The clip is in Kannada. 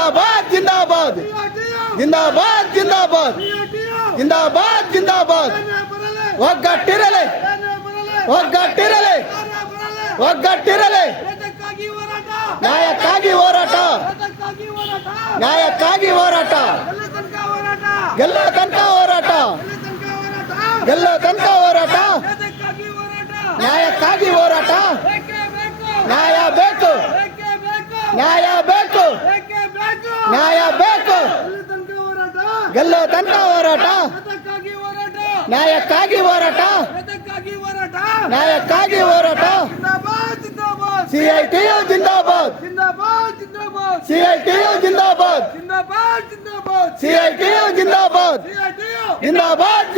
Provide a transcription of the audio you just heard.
ಜಿಂದಾಬಾದ್ ಜಿಂದಾಬಾದ್ ಜಿಂದಾಬಾದ್ ಜಿಂದಾಬಾದ್ ಜಿಂದಾಬಾದ್ ಜಿಂದಾಬಾದ್ ಒಗ್ಗಟ್ಟಿರಲಿ ಒಗ್ಗಟ್ಟಿರಲಿ ಒಗ್ಗಟ್ಟಿರಲಿ ನ್ಯಾಯಕ್ಕಾಗಿ ಹೋರಾಟ ನ್ಯಾಯಕ್ಕಾಗಿ ಹೋರಾಟ ಗೆಲ್ಲೋ ತನಕ ಹೋರಾಟ ಗೆಲ್ಲೋ ತನಕ ಹೋರಾಟ ನ್ಯಾಯಕ್ಕಾಗಿ ಹೋರಾಟ ನ್ಯಾಯ ಬೇಕು ನ್ಯಾಯ ಬೇಕು ನ್ಯಾಯ ಬೇಕು ಗೆಲ್ಲೋ ತನಕ ಹೋರಾಟ ನ್ಯಾಯಕ್ಕಾಗಿ ಹೋರಾಟ ನ್ಯಾಯಕ್ಕಾಗಿ ಹೋರಾಟ ಸಿಐಟಿಯು ಜಿಂದಾಬಾದ್ ಸಿಐಟಿಯು ಜಿಂದಾಬಾದ್ ಸಿಐಟಿಯು ಜಿಂದಾಬಾದ್ ಜಿಂದಾಬಾದ್